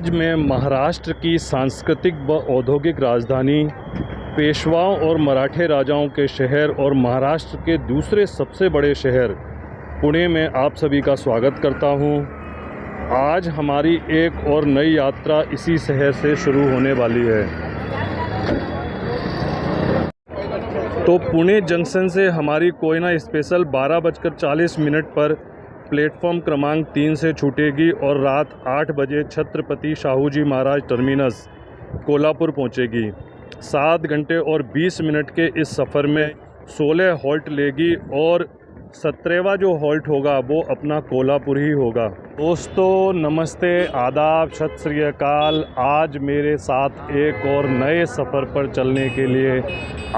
आज मैं महाराष्ट्र की सांस्कृतिक व औद्योगिक राजधानी, पेशवाओं और मराठे राजाओं के शहर और महाराष्ट्र के दूसरे सबसे बड़े शहर पुणे में आप सभी का स्वागत करता हूं। आज हमारी एक और नई यात्रा इसी शहर से शुरू होने वाली है। तो पुणे जंक्शन से हमारी कोयना स्पेशल 12:40 पर प्लेटफॉर्म क्रमांक 3 से छूटेगी और रात 8 बजे छत्रपति शाहूजी महाराज टर्मिनस कोल्हापुर पहुंचेगी। 7 घंटे और 20 मिनट के इस सफ़र में 16 हॉल्ट लेगी और 17वां जो हॉल्ट होगा वो अपना कोल्हापुर ही होगा। दोस्तों नमस्ते, आदाब, सत श्री अकाल। आज मेरे साथ एक और नए सफ़र पर चलने के लिए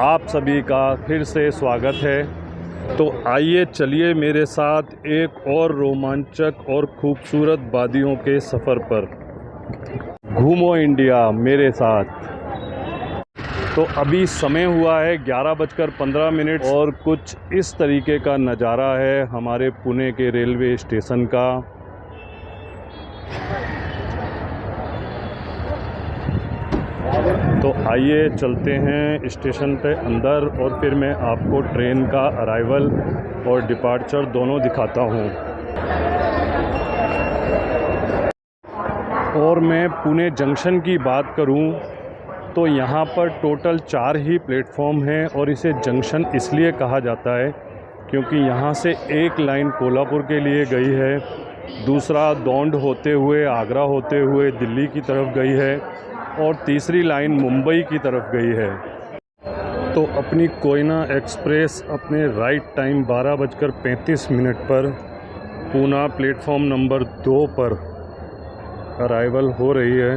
आप सभी का फिर से स्वागत है। तो आइए चलिए मेरे साथ एक और रोमांचक और खूबसूरत वादियों के सफ़र पर। घूमो इंडिया मेरे साथ। तो अभी समय हुआ है 11:15 और कुछ इस तरीके का नज़ारा है हमारे पुणे के रेलवे स्टेशन का। तो आइए चलते हैं स्टेशन पे अंदर और फिर मैं आपको ट्रेन का अराइवल और डिपार्चर दोनों दिखाता हूँ। और मैं पुणे जंक्शन की बात करूँ तो यहाँ पर टोटल 4 ही प्लेटफॉर्म हैं और इसे जंक्शन इसलिए कहा जाता है क्योंकि यहाँ से एक लाइन कोल्हापुर के लिए गई है, दूसरा दौंड होते हुए आगरा होते हुए दिल्ली की तरफ गई है और तीसरी लाइन मुंबई की तरफ गई है। तो अपनी कोयना एक्सप्रेस अपने राइट टाइम 12:35 पर पूना प्लेटफॉर्म नंबर 2 पर अराइवल हो रही है।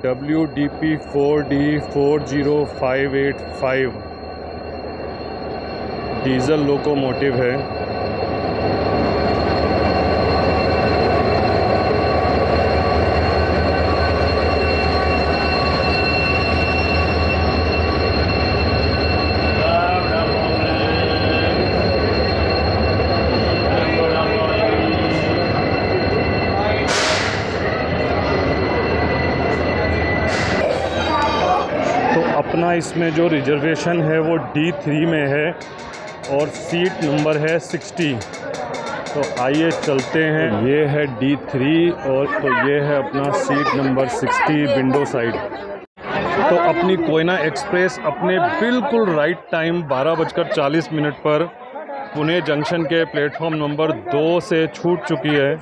WDP 4D 40585 डीजल लोकोमोटिव है। तो अपना इसमें जो रिजर्वेशन है वो D3 में है और सीट नंबर है 60। तो आइए चलते हैं। ये है D3 और तो ये है अपना सीट नंबर 60 विंडो साइड। तो अपनी कोयना एक्सप्रेस अपने बिल्कुल राइट टाइम 12:40 पर पुणे जंक्शन के प्लेटफॉर्म नंबर 2 से छूट चुकी है।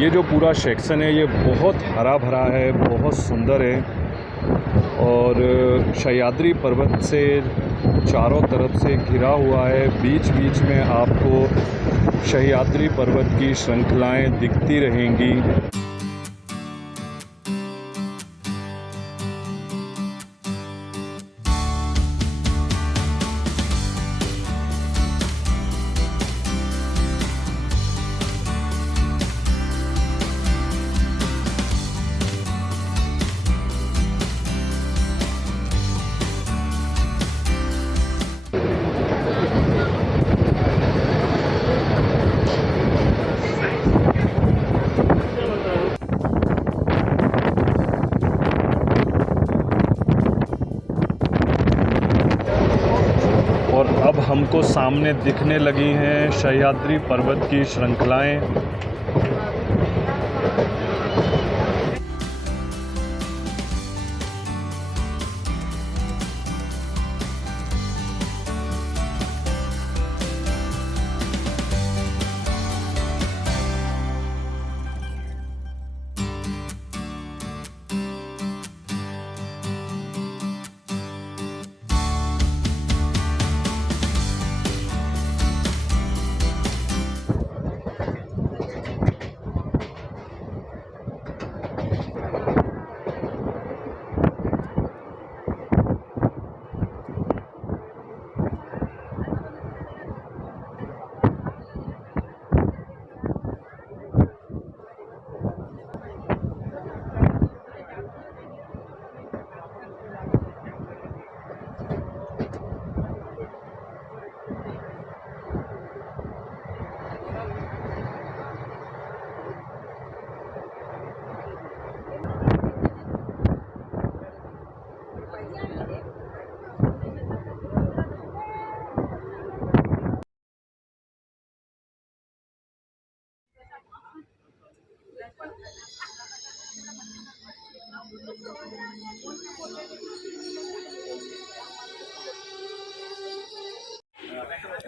ये जो पूरा सेक्शन है ये बहुत हरा भरा है, बहुत सुंदर है और सह्याद्री पर्वत से चारों तरफ से घिरा हुआ है। बीच बीच में आपको सह्याद्री पर्वत की श्रृंखलाएं दिखती रहेंगी। और अब हमको सामने दिखने लगी हैं सह्याद्री पर्वत की श्रृंखलाएं।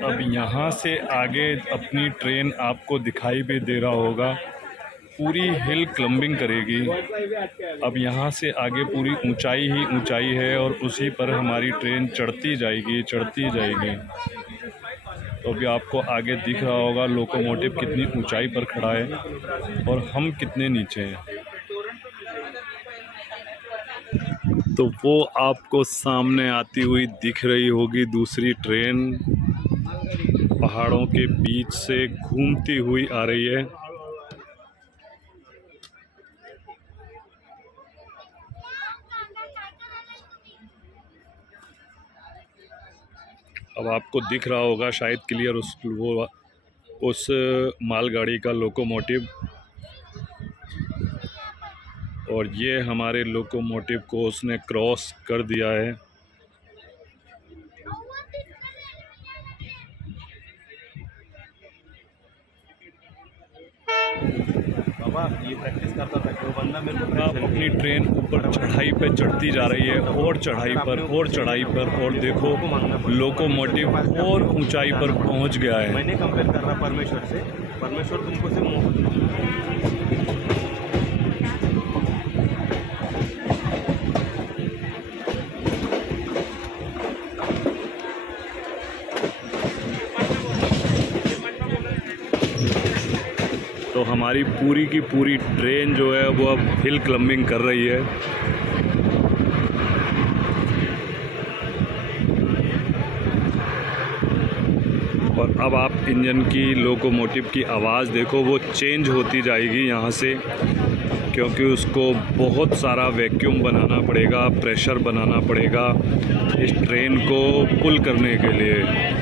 अब यहाँ से आगे अपनी ट्रेन आपको दिखाई भी दे रहा होगा, पूरी हिल क्लम्बिंग करेगी। अब यहाँ से आगे पूरी ऊंचाई ही ऊंचाई है और उसी पर हमारी ट्रेन चढ़ती जाएगी। तो अभी आपको आगे दिख रहा होगा लोकोमोटिव कितनी ऊंचाई पर खड़ा है और हम कितने नीचे हैं। तो वो आपको सामने आती हुई दिख रही होगी दूसरी ट्रेन, पहाड़ों के बीच से घूमती हुई आ रही है। अब आपको दिख रहा होगा शायद क्लियर उस मालगाड़ी का लोकोमोटिव, और ये हमारे लोकोमोटिव को उसने क्रॉस कर दिया है। बाबा ये प्रैक्टिस करता था कि वो बंदा मेरे को अब अपनी ट्रेन ऊपर चढ़ाई पे चढ़ती जा रही है, और चढ़ाई पर, और देखो लोकोमोटिव और ऊंचाई पर पहुंच गया है। मैंने कंपेयर कर रहा परमेश्वर से, परमेश्वर तुमको से तो हमारी पूरी की पूरी ट्रेन जो है वो अब हिल क्लम्बिंग कर रही है। और अब आप इंजन की, लोकोमोटिव की आवाज़ देखो, वो चेंज होती जाएगी यहाँ से, क्योंकि उसको बहुत सारा वैक्यूम बनाना पड़ेगा, प्रेशर बनाना पड़ेगा इस ट्रेन को पुल करने के लिए।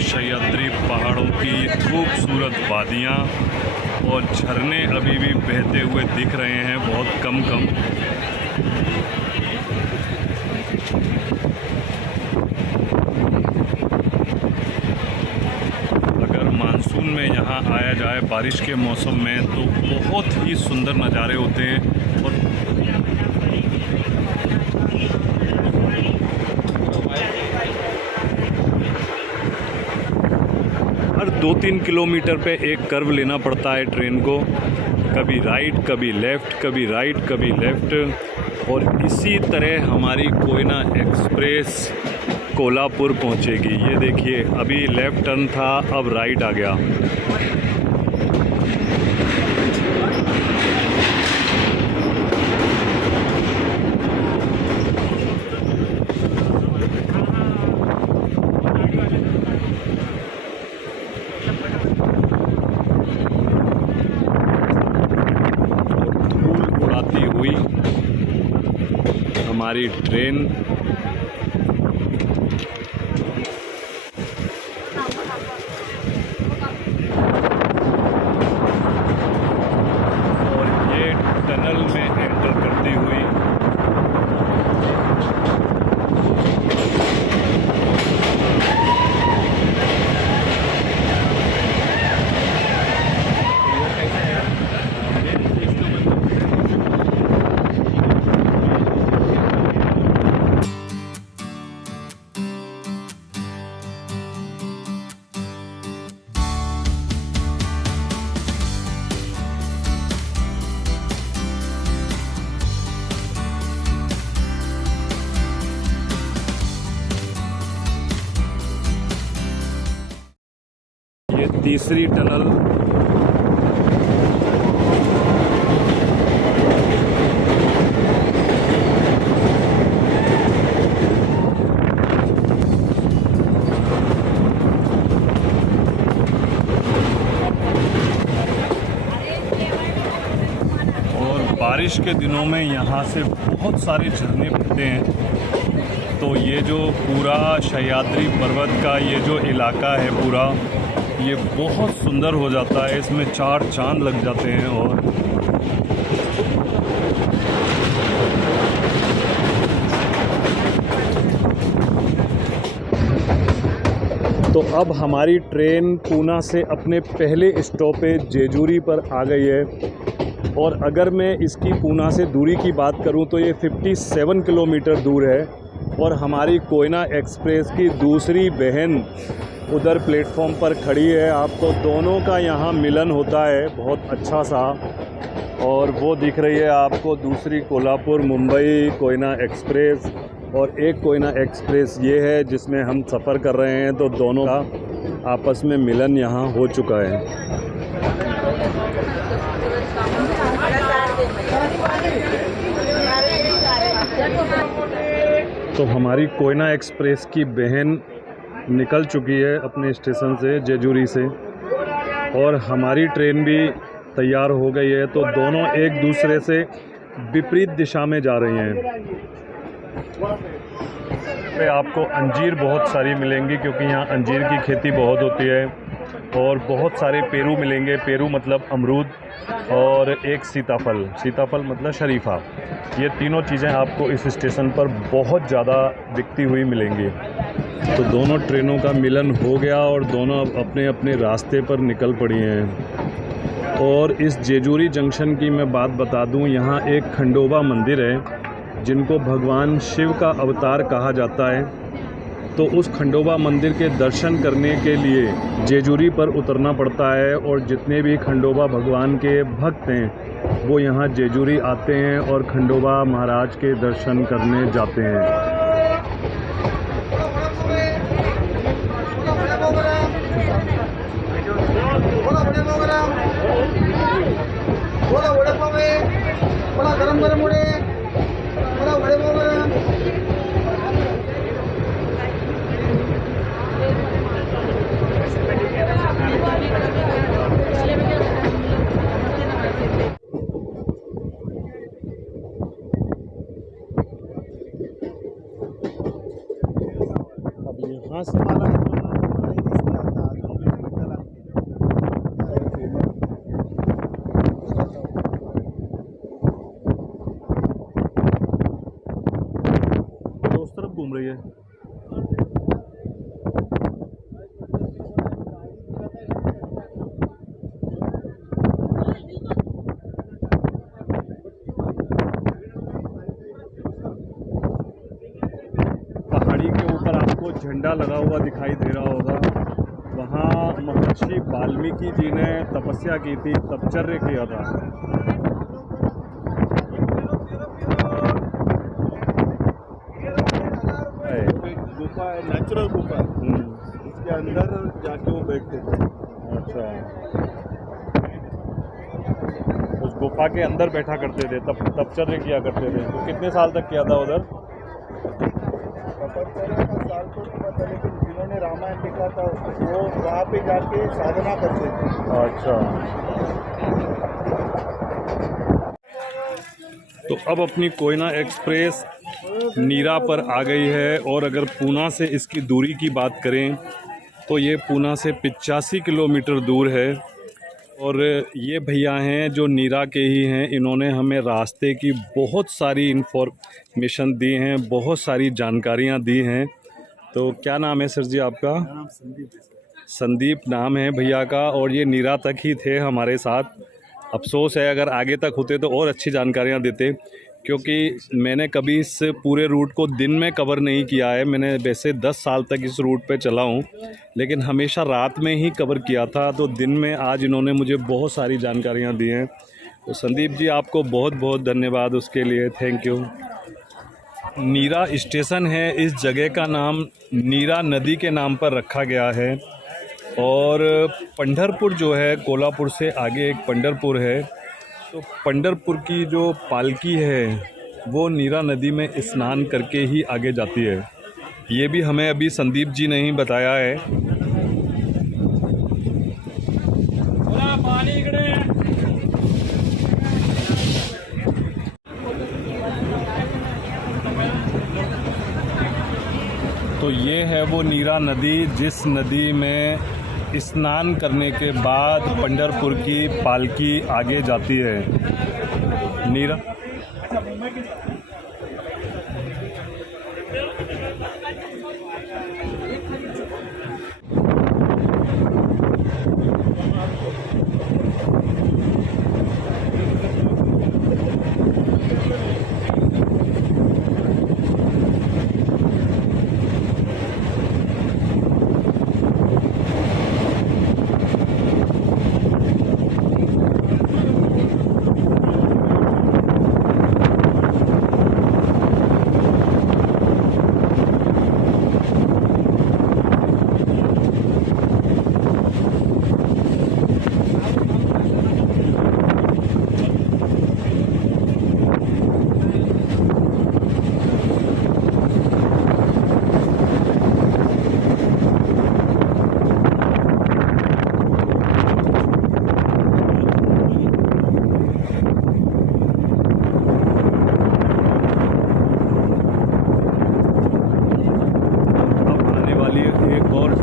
सह्याद्री पहाड़ों की खूबसूरत वादियाँ और झरने अभी भी बहते हुए दिख रहे हैं, बहुत कम। अगर मानसून में यहाँ आया जाए बारिश के मौसम में तो बहुत ही सुंदर नज़ारे होते हैं। और हर 2-3 किलोमीटर पे एक कर्व लेना पड़ता है ट्रेन को, कभी राइट कभी लेफ़्ट, कभी राइट कभी लेफ़्ट। और इसी तरह हमारी कोयना एक्सप्रेस कोल्हापुर पहुंचेगी। ये देखिए, अभी लेफ़्ट टर्न था, अब राइट आ गया। हमारी ट्रेन और ये टनल में एंटर करती हुई तीसरी टनल और बारिश के दिनों में यहाँ से बहुत सारे झरने बहते हैं। तो ये जो पूरा सह्याद्री पर्वत का ये जो इलाका है पूरा, ये बहुत सुंदर हो जाता है, इसमें 4 चांद लग जाते हैं। और तो अब हमारी ट्रेन पूना से अपने पहले स्टॉपेज जेजूरी पर आ गई है। और अगर मैं इसकी पूना से दूरी की बात करूं तो ये 57 किलोमीटर दूर है। और हमारी कोयना एक्सप्रेस की दूसरी बहन उधर प्लेटफॉर्म पर खड़ी है। आपको दोनों का यहाँ मिलन होता है बहुत अच्छा सा। और वो दिख रही है आपको दूसरी कोल्हापुर मुंबई कोयना एक्सप्रेस, और एक कोयना एक्सप्रेस ये है जिसमें हम सफ़र कर रहे हैं। तो दोनों का आपस में मिलन यहाँ हो चुका है। तो हमारी कोयना एक्सप्रेस की बहन निकल चुकी है अपने स्टेशन से जेजूरी से, और हमारी ट्रेन भी तैयार हो गई है। तो दोनों एक दूसरे से विपरीत दिशा में जा रही हैं। पे आपको अंजीर बहुत सारी मिलेंगी क्योंकि यहाँ अंजीर की खेती बहुत होती है। और बहुत सारे पेरू मिलेंगे, पेरू मतलब अमरूद, और एक सीताफल, सीताफल मतलब शरीफा। ये तीनों चीज़ें आपको इस स्टेशन पर बहुत ज़्यादा बिकती हुई मिलेंगी। तो दोनों ट्रेनों का मिलन हो गया और दोनों अपने अपने रास्ते पर निकल पड़ी हैं। और इस जेजूरी जंक्शन की मैं बात बता दूं, यहाँ एक खंडोबा मंदिर है जिनको भगवान शिव का अवतार कहा जाता है। तो उस खंडोबा मंदिर के दर्शन करने के लिए जेजूरी पर उतरना पड़ता है। और जितने भी खंडोबा भगवान के भक्त हैं वो यहाँ जेजूरी आते हैं और खंडोबा महाराज के दर्शन करने जाते हैं। यहाँ से तो उस तरफ घूम रही है। पहाड़ी के ऊपर आपको झंडा लगा हुआ दिखाई दे रहा होगा। वहाँ महर्षि वाल्मीकि जी ने तपस्या की थी, तपचर्या किया था। गुफा है, नेचुरल गुफा है। इसके अंदर जाके वो बैठते थे। अच्छा, उस गुफा के अंदर बैठा करते थे, तब तपचर्या किया करते थे। तो कितने साल तक किया था उधर? तपस्या का साल तो नहीं पता, लेकिन जिन्होंने रामायण लिखा था वो वहाँ पे जाके साधना करते थे। अच्छा, तो अब अपनी कोयना एक्सप्रेस नीरा पर आ गई है। और अगर पूना से इसकी दूरी की बात करें तो ये पूना से 85 किलोमीटर दूर है। और ये भैया हैं जो नीरा के ही हैं, इन्होंने हमें रास्ते की बहुत सारी इन्फॉर्मेशन दी हैं, बहुत सारी जानकारियां दी हैं। तो क्या नाम है सर जी आपका? संदीप नाम है भैया का, और ये नीरा तक ही थे हमारे साथ। अफसोस है अगर आगे तक होते तो और अच्छी जानकारियां देते, क्योंकि मैंने कभी इस पूरे रूट को दिन में कवर नहीं किया है। मैंने वैसे 10 साल तक इस रूट पे चला हूँ, लेकिन हमेशा रात में ही कवर किया था। तो दिन में आज इन्होंने मुझे बहुत सारी जानकारियाँ दी हैं। तो संदीप जी आपको बहुत बहुत धन्यवाद उसके लिए, थैंक यू। नीरा स्टेशन है, इस जगह का नाम नीरा नदी के नाम पर रखा गया है। और पंढरपुर जो है, कोल्हापुर से आगे एक पंढरपुर है, तो पंढरपुर की जो पालकी है वो नीरा नदी में स्नान करके ही आगे जाती है। ये भी हमें अभी संदीप जी ने ही बताया है। तो ये है वो नीरा नदी जिस नदी में स्नान करने के बाद पंढरपुर की पालकी आगे जाती है। नीरा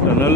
टनल।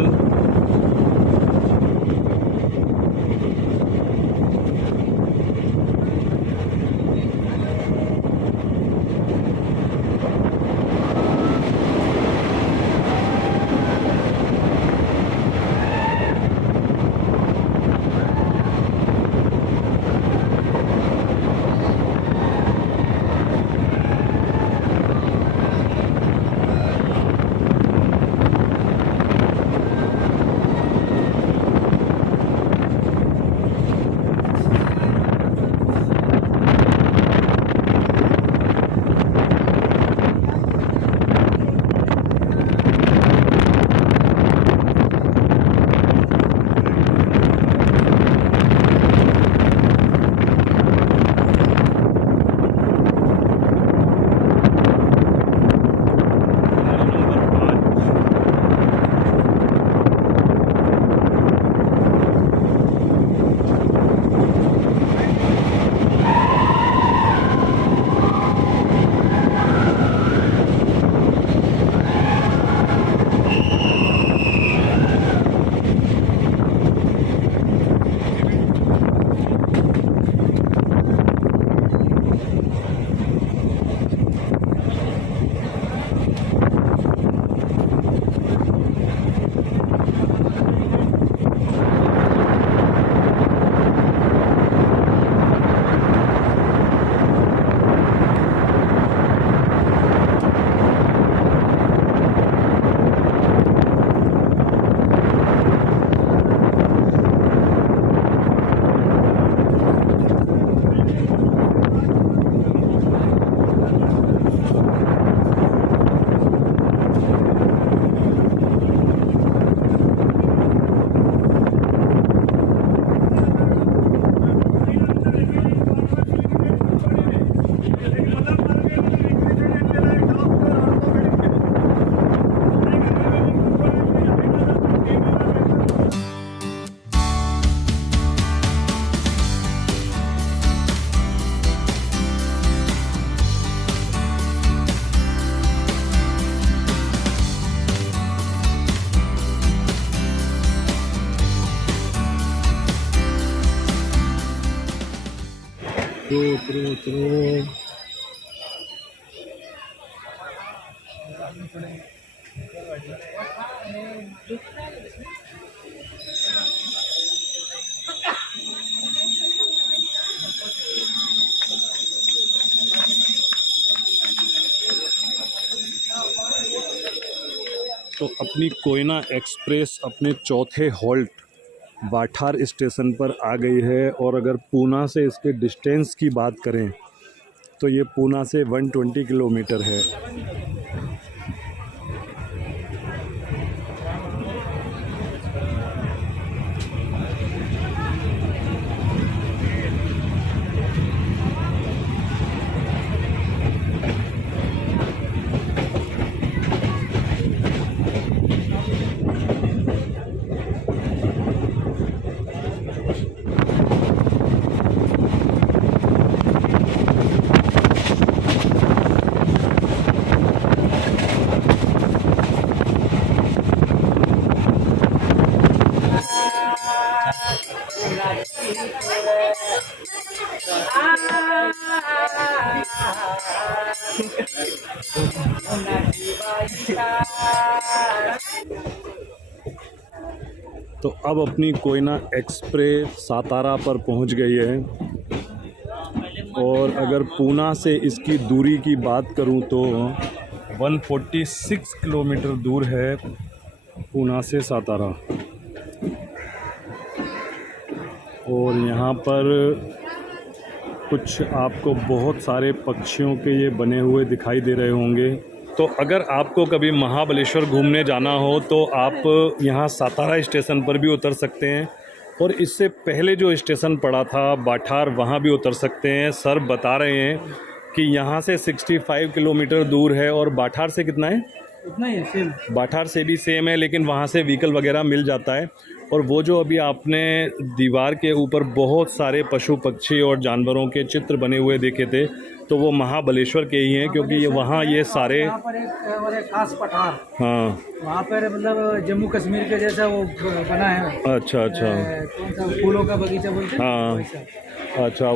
उतरो। तो अपनी कोयना एक्सप्रेस अपने चौथे हॉल्ट बाठार स्टेशन पर आ गई है। और अगर पूना से इसके डिस्टेंस की बात करें तो ये पूना से 120 किलोमीटर है। तो अब अपनी कोयना एक्सप्रेस सातारा पर पहुंच गई है और अगर पूना से इसकी दूरी की बात करूं तो 146 किलोमीटर दूर है पूना से सातारा। और यहाँ पर कुछ आपको बहुत सारे पक्षियों के ये बने हुए दिखाई दे रहे होंगे। तो अगर आपको कभी महाबलेश्वर घूमने जाना हो तो आप यहाँ सातारा स्टेशन पर भी उतर सकते हैं और इससे पहले जो स्टेशन पड़ा था बाठार, वहाँ भी उतर सकते हैं। सर बता रहे हैं कि यहाँ से 65 किलोमीटर दूर है और बाठार से कितना है? उतना ही है, सेम। बाठार से भी सेम है, लेकिन वहाँ से व्हीकल वगैरह मिल जाता है। और वो जो अभी आपने दीवार के ऊपर बहुत सारे पशु पक्षी और जानवरों के चित्र बने हुए देखे थे तो वो महाबलेश्वर के ही हैं, क्योंकि ये वहाँ ये सारे यहाँ पर एक खास पठार, हाँ वहाँ पर मतलब जम्मू कश्मीर के जैसा वो बना है। अच्छा अच्छा कौन सा फूलों का बगीचा बोलते हैं? हाँ वैसा। अच्छा,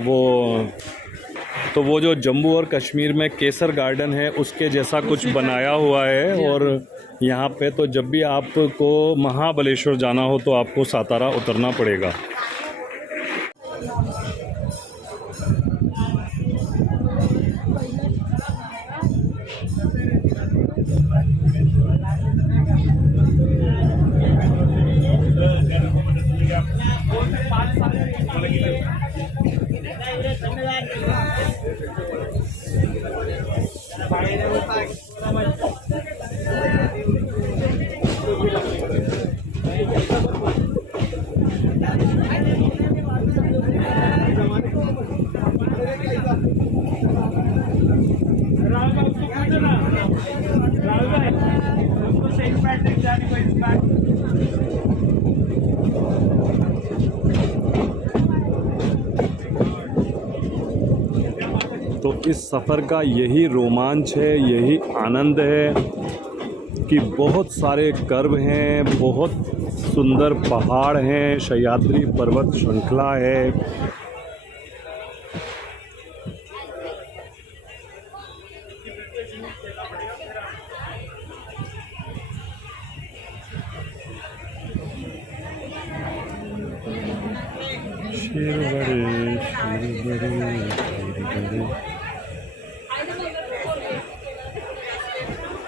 वो जो जम्मू और कश्मीर में केसर गार्डन है उसके जैसा कुछ बनाया हुआ है। और यहाँ पे तो जब भी आपको महाबलेश्वर जाना हो तो आपको सातारा उतरना पड़ेगा। तो इस सफ़र का यही रोमांच है, यही आनंद है कि बहुत सारे कर्व हैं, बहुत सुंदर पहाड़ हैं, सह्याद्री पर्वत श्रृंखला है।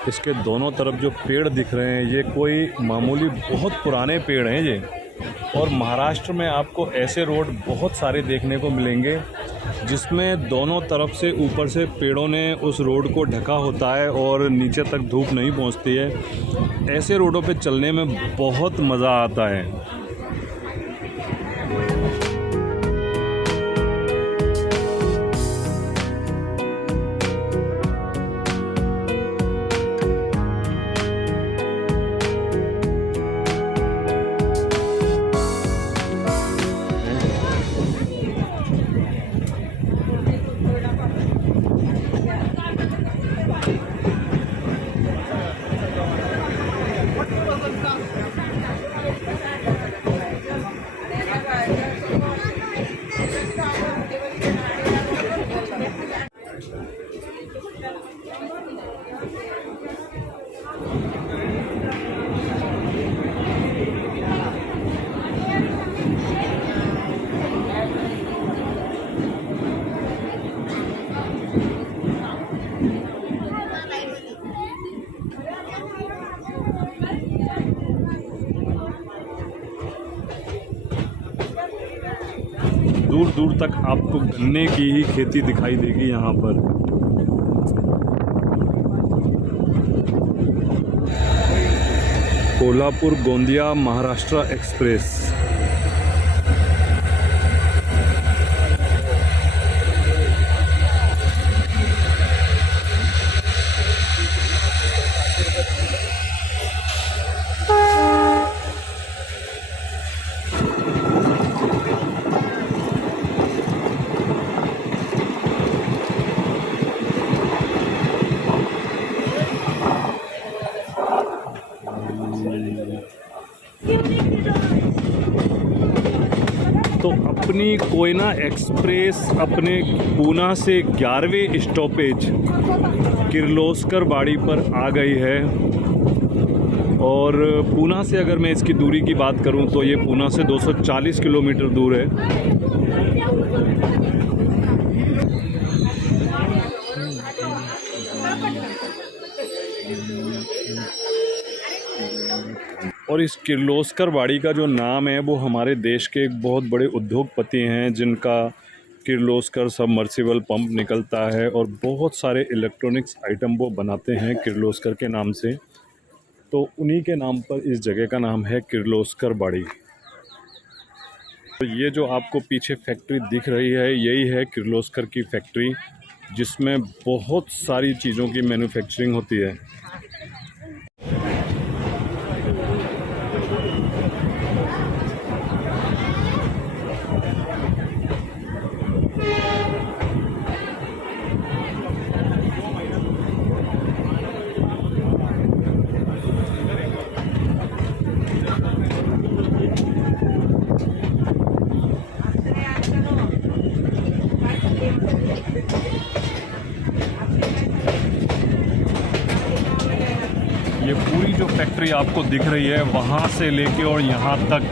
इसके दोनों तरफ जो पेड़ दिख रहे हैं ये कोई मामूली बहुत पुराने पेड़ हैं ये। और महाराष्ट्र में आपको ऐसे रोड बहुत सारे देखने को मिलेंगे जिसमें दोनों तरफ से ऊपर से पेड़ों ने उस रोड को ढका होता है और नीचे तक धूप नहीं पहुंचती है। ऐसे रोडों पे चलने में बहुत मज़ा आता है। दूर दूर तक आपको गन्ने की ही खेती दिखाई देगी यहाँ पर। कोल्हापुर गोंदिया महाराष्ट्र एक्सप्रेस। तो अपनी कोयना एक्सप्रेस अपने पूना से 11वें स्टॉपेज किर्लोस्कर बाड़ी पर आ गई है। और पूना से अगर मैं इसकी दूरी की बात करूं तो ये पूना से 240 किलोमीटर दूर है। और इस किर्लोस्कर वाड़ी का जो नाम है वो हमारे देश के एक बहुत बड़े उद्योगपति हैं जिनका किर्लोस्कर सबमर्सिबल पंप निकलता है और बहुत सारे इलेक्ट्रॉनिक्स आइटम वो बनाते हैं किर्लोस्कर के नाम से। तो उन्हीं के नाम पर इस जगह का नाम है किर्लोस्कर वाड़ी। तो ये जो आपको पीछे फैक्ट्री दिख रही है यही है किर्लोस्कर की फैक्ट्री, जिसमें बहुत सारी चीज़ों की मैन्युफैक्चरिंग होती है। ये पूरी जो फैक्ट्री आपको दिख रही है वहाँ से लेके और यहाँ तक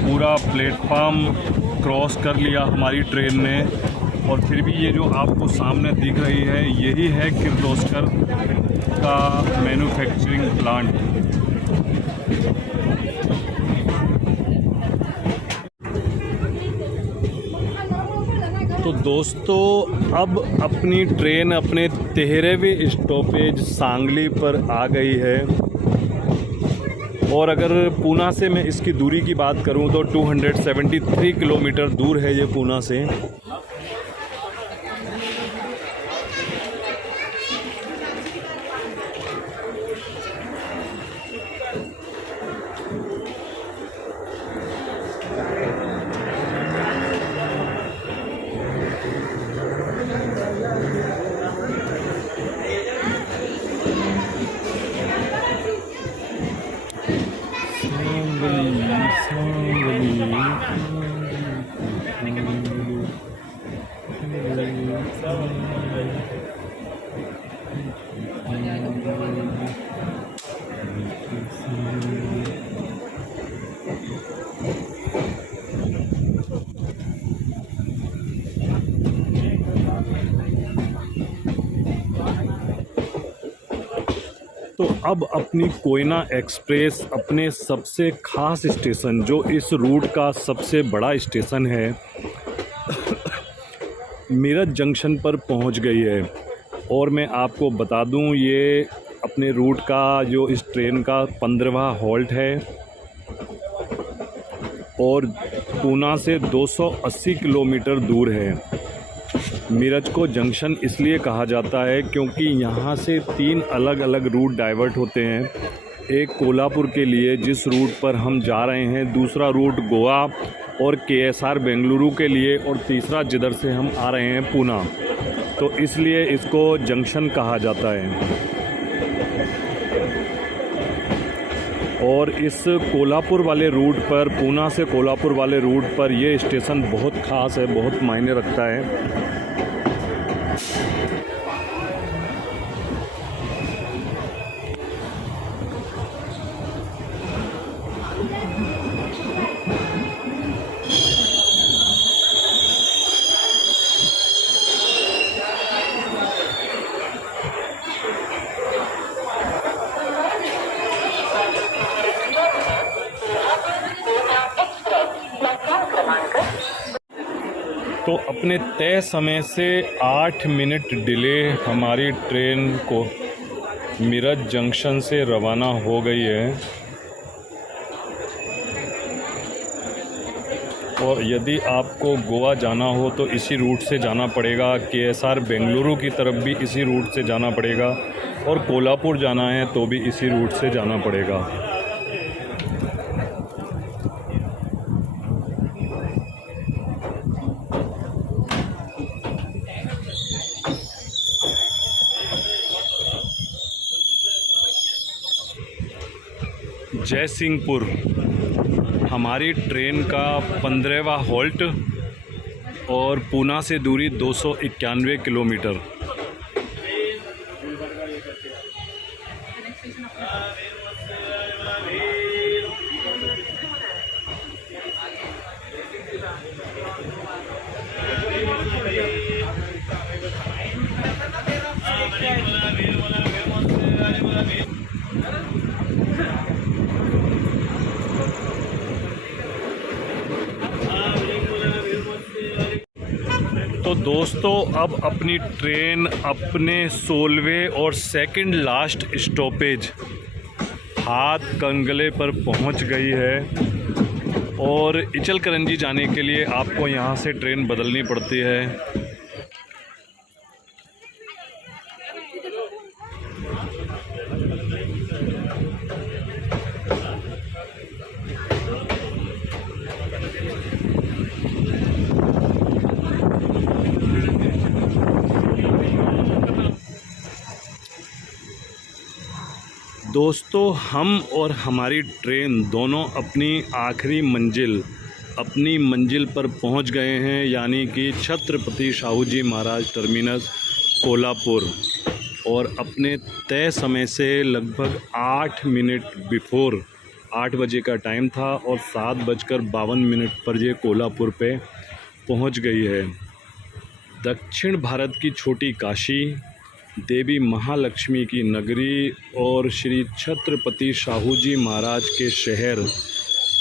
पूरा प्लेटफार्म क्रॉस कर लिया हमारी ट्रेन ने। और फिर भी ये जो आपको सामने दिख रही है यही है किर्लोस्कर का मैन्युफैक्चरिंग प्लांट। तो दोस्तों अब अपनी ट्रेन अपने 13वें स्टॉपेज सांगली पर आ गई है। और अगर पूना से मैं इसकी दूरी की बात करूं तो 273 किलोमीटर दूर है ये पूना से। तो अब अपनी कोयना एक्सप्रेस अपने सबसे ख़ास स्टेशन, जो इस रूट का सबसे बड़ा स्टेशन है, मेरठ जंक्शन पर पहुंच गई है। और मैं आपको बता दूं ये अपने रूट का जो इस ट्रेन का 15वां हॉल्ट है और पूना से 280 किलोमीटर दूर है। मेरठ को जंक्शन इसलिए कहा जाता है क्योंकि यहाँ से 3 अलग अलग रूट डाइवर्ट होते हैं। एक कोल्हापुर के लिए जिस रूट पर हम जा रहे हैं, दूसरा रूट गोवा और KSR बेंगलुरु के लिए, और तीसरा जिधर से हम आ रहे हैं पूना। तो इसलिए इसको जंक्शन कहा जाता है। और इस कोल्हापुर वाले रूट पर, पूना से कोल्हापुर वाले रूट पर ये स्टेशन बहुत ख़ास है, बहुत मायने रखता है। तो अपने तय समय से 8 मिनट डिले हमारी ट्रेन को मेरठ जंक्शन से रवाना हो गई है। और यदि आपको गोवा जाना हो तो इसी रूट से जाना पड़ेगा, KSR बेंगलुरु की तरफ भी इसी रूट से जाना पड़ेगा, और कोल्हापुर जाना है तो भी इसी रूट से जाना पड़ेगा। जयसिंहपुर हमारी ट्रेन का 15वां हॉल्ट और पूना से दूरी 291 किलोमीटर। तो दोस्तों अब अपनी ट्रेन अपने 16वें और सेकंड लास्ट स्टॉपेज हाथ कंगले पर पहुंच गई है और इचलकरंजी जाने के लिए आपको यहां से ट्रेन बदलनी पड़ती है। दोस्तों हम और हमारी ट्रेन दोनों अपनी आखिरी मंजिल पर पहुंच गए हैं, यानी कि छत्रपति शाहू जी महाराज टर्मिनस कोल्हापुर, और अपने तय समय से लगभग 8 मिनट बिफोर 8 बजे का टाइम था और 7:52 पर ये कोल्हापुर पे पहुंच गई है। दक्षिण भारत की छोटी काशी, देवी महालक्ष्मी की नगरी और श्री छत्रपति शाहू जी महाराज के शहर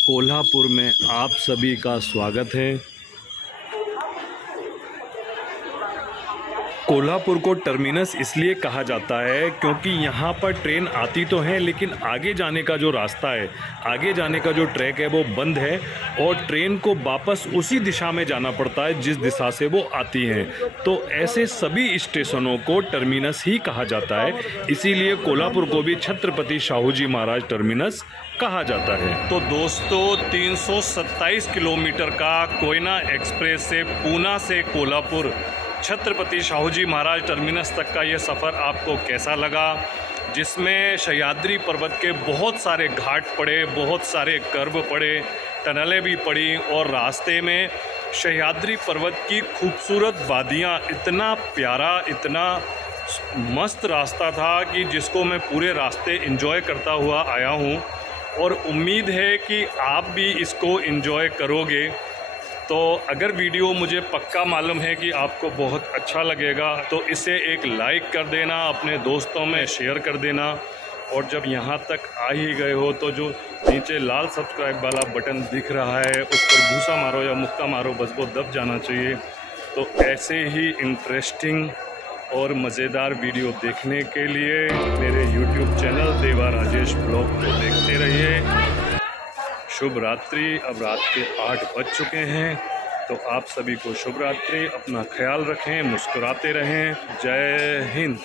कोल्हापुर में आप सभी का स्वागत है। कोल्हापुर को टर्मिनस इसलिए कहा जाता है क्योंकि यहाँ पर ट्रेन आती तो है, लेकिन आगे जाने का जो रास्ता है, आगे जाने का जो ट्रैक है वो बंद है और ट्रेन को वापस उसी दिशा में जाना पड़ता है जिस दिशा से वो आती हैं। तो ऐसे सभी स्टेशनों को टर्मिनस ही कहा जाता है, इसीलिए कोल्हापुर को भी छत्रपति शाहू जी महाराज टर्मिनस कहा जाता है। तो दोस्तों 327 किलोमीटर का कोयना एक्सप्रेस से पूना से कोल्हापुर छत्रपति शाहू जी महाराज टर्मिनस तक का ये सफ़र आपको कैसा लगा, जिसमें सह्याद्री पर्वत के बहुत सारे घाट पड़े, बहुत सारे कर्व पड़े, टनलें भी पड़ी और रास्ते में सह्याद्री पर्वत की खूबसूरत वादियाँ, इतना प्यारा, इतना मस्त रास्ता था कि जिसको मैं पूरे रास्ते एंजॉय करता हुआ आया हूँ और उम्मीद है कि आप भी इसको एंजॉय करोगे। तो अगर वीडियो मुझे पक्का मालूम है कि आपको बहुत अच्छा लगेगा तो इसे एक लाइक कर देना, अपने दोस्तों में शेयर कर देना, और जब यहाँ तक आ ही गए हो तो जो नीचे लाल सब्सक्राइब वाला बटन दिख रहा है उस पर घूसा मारो या मुक्का मारो, बस वो दब जाना चाहिए। तो ऐसे ही इंटरेस्टिंग और मज़ेदार वीडियो देखने के लिए मेरे YouTube चैनल देवा राजेश ब्लॉग को देखते रहिए। शुभ रात्रि। अब रात के 8 बज चुके हैं, तो आप सभी को शुभ रात्रि। अपना ख्याल रखें, मुस्कुराते रहें। जय हिंद।